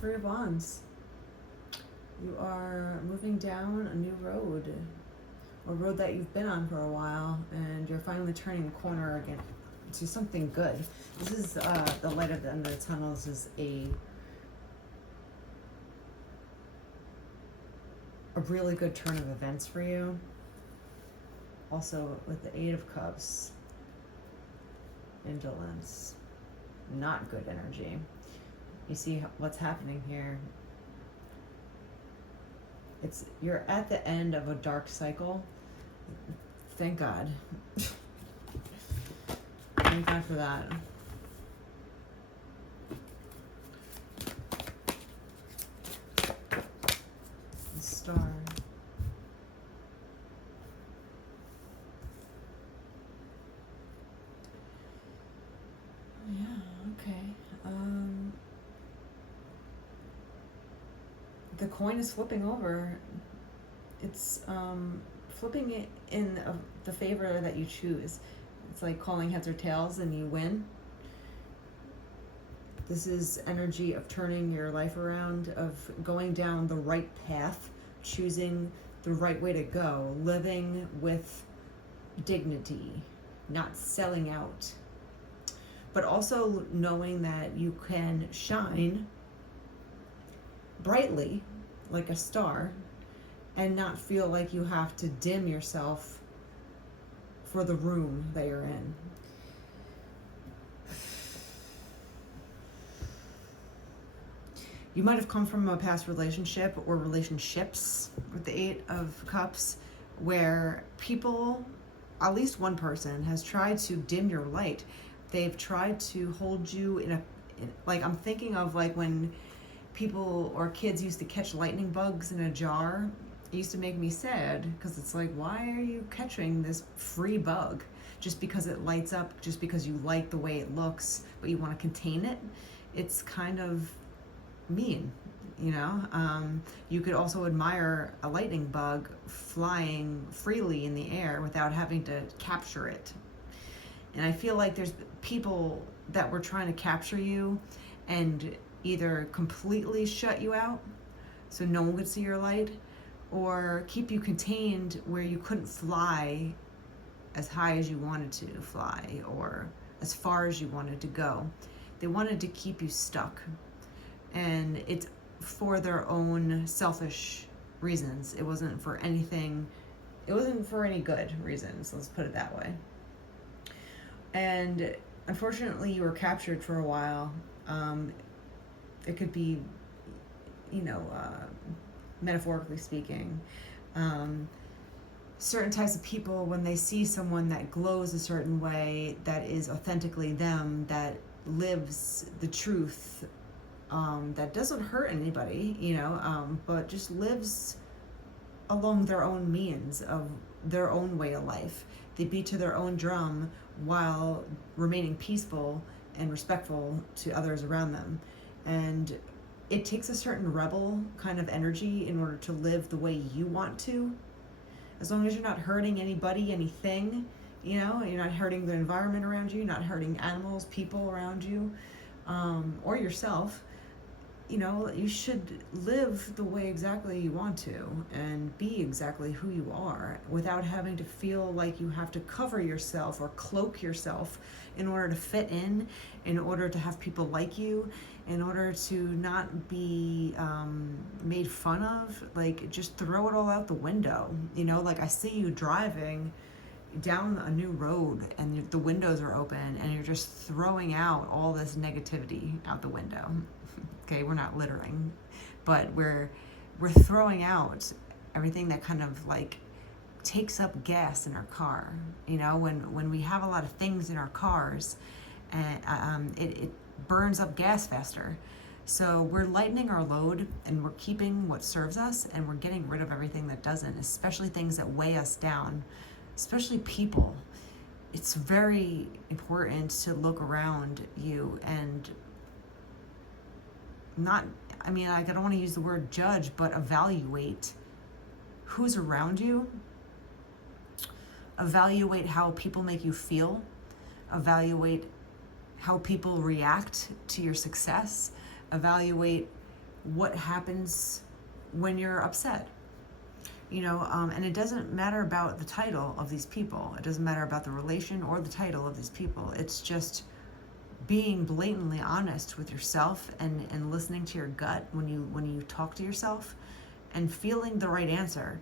Three of Wands. You are moving down a new road, a road that you've been on for a while, and you're finally turning the corner again to something good. This is the light at the end of the tunnel. This is a really good turn of events for you. Also, with the Eight of Cups, indolence, not good energy. You see what's happening here. You're at the end of a dark cycle. Thank God. Thank God for that. The Star. Yeah, okay. The coin is flipping over. It's flipping it in the favor that you choose. It's like calling heads or tails and you win. This is energy of turning your life around, of going down the right path, choosing the right way to go, living with dignity, not selling out, but also knowing that you can shine brightly like a star and not feel like you have to dim yourself for the room that you're in. You might have come from a past relationship or relationships with the Eight of Cups where people, at least one person, has tried to dim your light. They've tried to hold you like I'm thinking of like when people or kids used to catch lightning bugs in a jar. It used to make me sad because it's like, why are you catching this free bug just because it lights up, just because you like the way it looks, but you want to contain it? It's kind of mean, you know? You could also admire a lightning bug flying freely in the air without having to capture it. And I feel like there's people that were trying to capture you and either completely shut you out so no one could see your light, or keep you contained where you couldn't fly as high as you wanted to fly or as far as you wanted to go. They wanted to keep you stuck. And it's for their own selfish reasons. It wasn't for anything, it wasn't for any good reasons, let's put it that way. And unfortunately, you were captured for a while. It could be, metaphorically speaking. Certain types of people, when they see someone that glows a certain way, that is authentically them, that lives the truth, that doesn't hurt anybody, but just lives along their own means of their own way of life. They beat to their own drum while remaining peaceful and respectful to others around them. And it takes a certain rebel kind of energy in order to live the way you want to. As long as you're not hurting anybody, anything, you're not hurting the environment around you, you're not hurting animals, people around you, or yourself, you should live the way exactly you want to and be exactly who you are without having to feel like you have to cover yourself or cloak yourself in order to fit in order to have people like you, in order to not be made fun of. Like, just throw it all out the window. Like I see you driving down a new road and the windows are open and you're just throwing out all this negativity out the window. Okay, we're not littering, but we're throwing out everything that kind of like takes up gas in our car. When we have a lot of things in our cars, and it burns up gas faster. So we're lightening our load and we're keeping what serves us and we're getting rid of everything that doesn't, especially things that weigh us down, especially people. It's very important to look around you and I don't want to use the word judge, but evaluate who's around you. Evaluate how people make you feel. Evaluate how people react to your success. Evaluate what happens when you're upset. And it doesn't matter about the title of these people. It doesn't matter about the relation or the title of these people. It's just being blatantly honest with yourself and listening to your gut when you talk to yourself and feeling the right answer.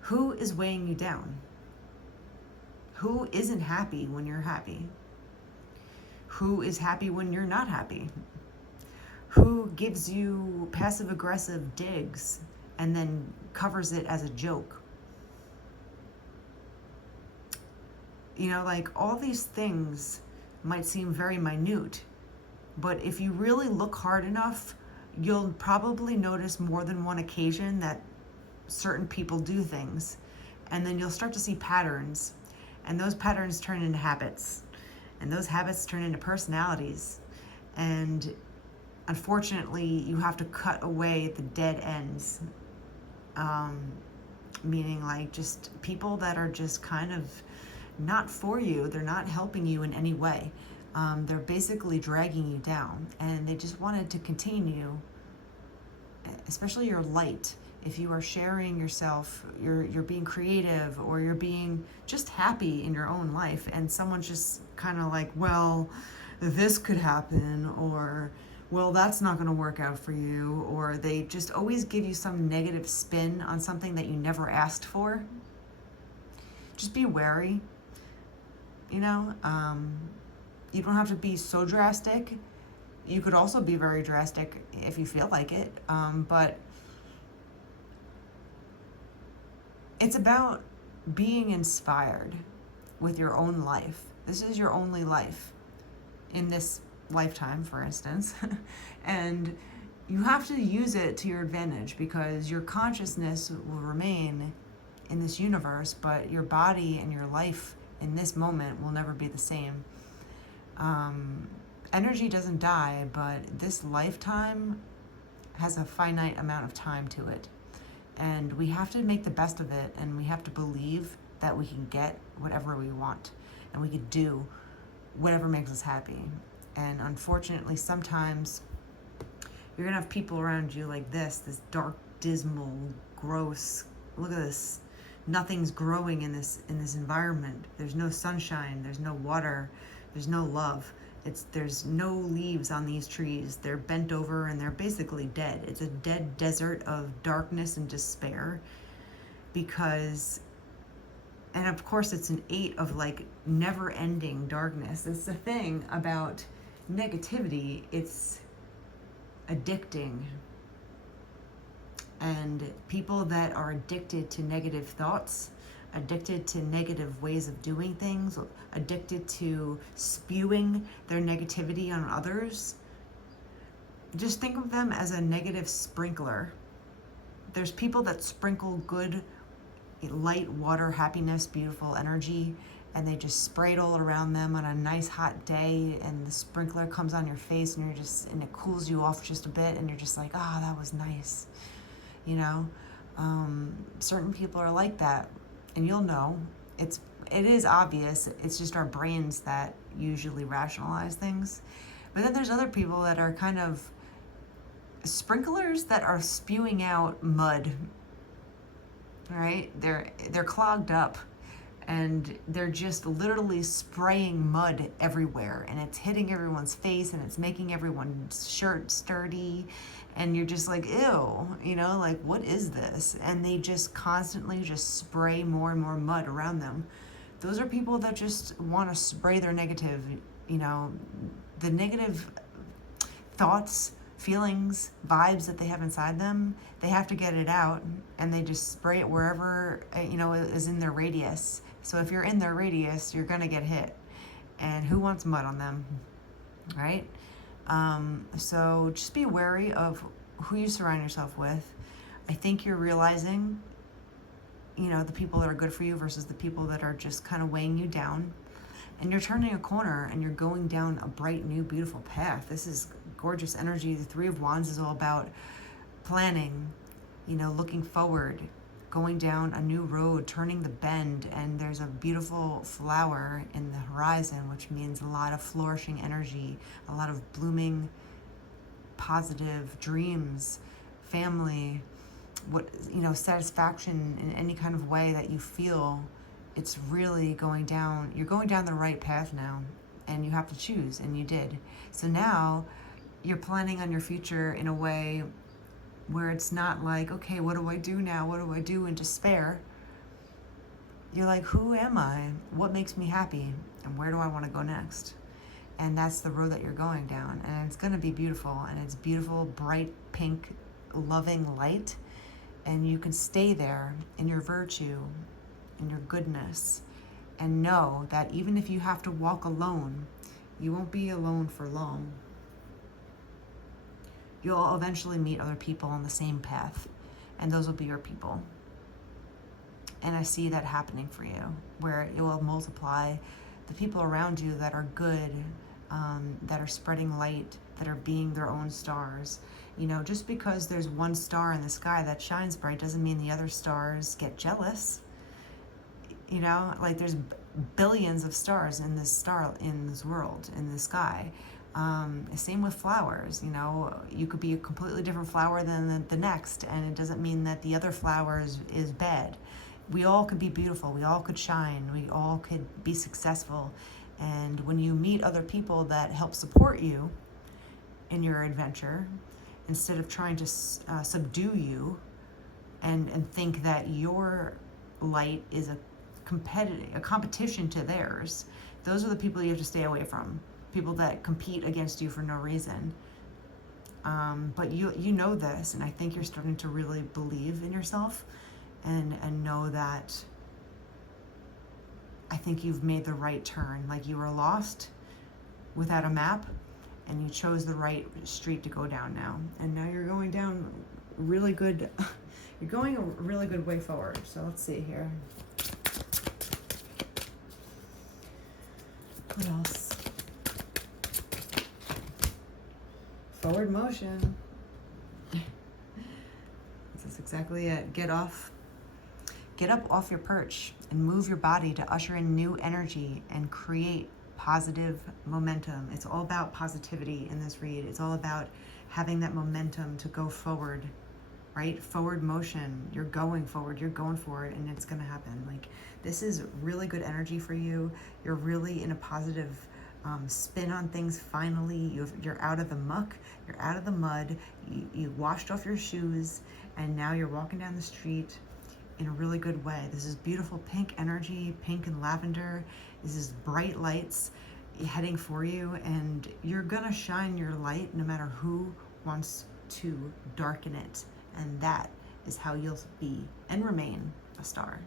Who is weighing you down? Who isn't happy when you're happy? Who is happy when you're not happy? Who gives you passive-aggressive digs and then covers it as a joke? All these things might seem very minute, but if you really look hard enough, you'll probably notice more than one occasion that certain people do things, and then you'll start to see patterns, and those patterns turn into habits, and those habits turn into personalities, and unfortunately you have to cut away the dead ends, meaning just people that are just kind of not for you. They're not helping you in any way. They're basically dragging you down, and they just wanted to contain you, especially your light. If you are sharing yourself, you're being creative, or you're being just happy in your own life, and someone's just kind of like, well, this could happen, or, well, that's not going to work out for you, or they just always give you some negative spin on something that you never asked for. Just be wary. You don't have to be so drastic. You could also be very drastic if you feel like it, but it's about being inspired with your own life. This is your only life in this lifetime, for instance, and you have to use it to your advantage, because your consciousness will remain in this universe, but your body and your life in this moment will never be the same. Energy doesn't die, but this lifetime has a finite amount of time to it. And we have to make the best of it, and we have to believe that we can get whatever we want, and we can do whatever makes us happy. And unfortunately, sometimes you're gonna have people around you like this dark, dismal, gross, look at this, nothing's growing in this environment. There's no sunshine, there's no water, there's no love. There's no leaves on these trees. They're bent over and they're basically dead. It's a dead desert of darkness and despair, and of course it's an 8 of never-ending darkness. It's the thing about negativity, it's addicting. And people that are addicted to negative thoughts, addicted to negative ways of doing things, addicted to spewing their negativity on others, just think of them as a negative sprinkler. There's people that sprinkle good, light water, happiness, beautiful energy, and they just spray it all around them on a nice hot day, and the sprinkler comes on your face, and and it cools you off just a bit, and you're just like, that was nice. Certain people are like that, and you'll know. It is obvious. It's just our brains that usually rationalize things. But then there's other people that are kind of sprinklers that are spewing out mud. Right? They're clogged up, and they're just literally spraying mud everywhere, and it's hitting everyone's face, and it's making everyone's shirt sturdy, and you're just like, ew, what is this? And they just constantly just spray more and more mud around them. Those are people that just want to spray their negative, the negative thoughts, feelings, vibes that they have inside them. They have to get it out, and they just spray it wherever, is in their radius. So if you're in their radius, you're going to get hit. And who wants mud on them, right? So just be wary of who you surround yourself with. I think you're realizing, the people that are good for you versus the people that are just kind of weighing you down. And you're turning a corner, and you're going down a bright, new, beautiful path. This is gorgeous energy. The 3 of Wands is all about planning, looking forward, going down a new road, turning the bend, and there's a beautiful flower in the horizon, which means a lot of flourishing energy, a lot of blooming, positive dreams, family, what, satisfaction in any kind of way that you feel, it's really you're going down the right path now, and you have to choose, and you did. So now you're planning on your future in a way where it's not like, okay, what do I do now? What do I do in despair? You're like, who am I? What makes me happy? And where do I want to go next? And that's the road that you're going down. And it's going to be beautiful. And it's beautiful, bright, pink, loving light. And you can stay there in your virtue, in your goodness. And know that even if you have to walk alone, you won't be alone for long. You'll eventually meet other people on the same path. And those will be your people. And I see that happening for you, where it will multiply the people around you that are good, that are spreading light, that are being their own stars. Just because there's one star in the sky that shines bright doesn't mean the other stars get jealous. Like there's billions of stars in this world, in the sky. Same with flowers. You could be a completely different flower than the next, and it doesn't mean that the other flower is bad. We all could be beautiful. We all could shine. We all could be successful. And when you meet other people that help support you in your adventure, instead of trying to subdue you and think that your light is a competition to theirs, those are the people you have to stay away from. People that compete against you for no reason. But you know this, and I think you're starting to really believe in yourself. And know that I think you've made the right turn. Like you were lost without a map, and you chose the right street to go down now. And now you're going down really good. You're going a really good way forward. So let's see here. What else? Forward motion. That's exactly it. Get up off your perch and move your body to usher in new energy and create positive momentum. It's all about positivity in this read. It's all about having that momentum to go forward, right? Forward motion. You're going forward. You're going for it, and it's going to happen. Like, this is really good energy for you. You're really in a positive spin on things. Finally, you're out of the muck. You're out of the mud. You washed off your shoes, and now you're walking down the street in a really good way. This is beautiful pink energy, pink and lavender. This is bright lights heading for you, and you're gonna shine your light no matter who wants to darken it. And that is how you'll be and remain a star.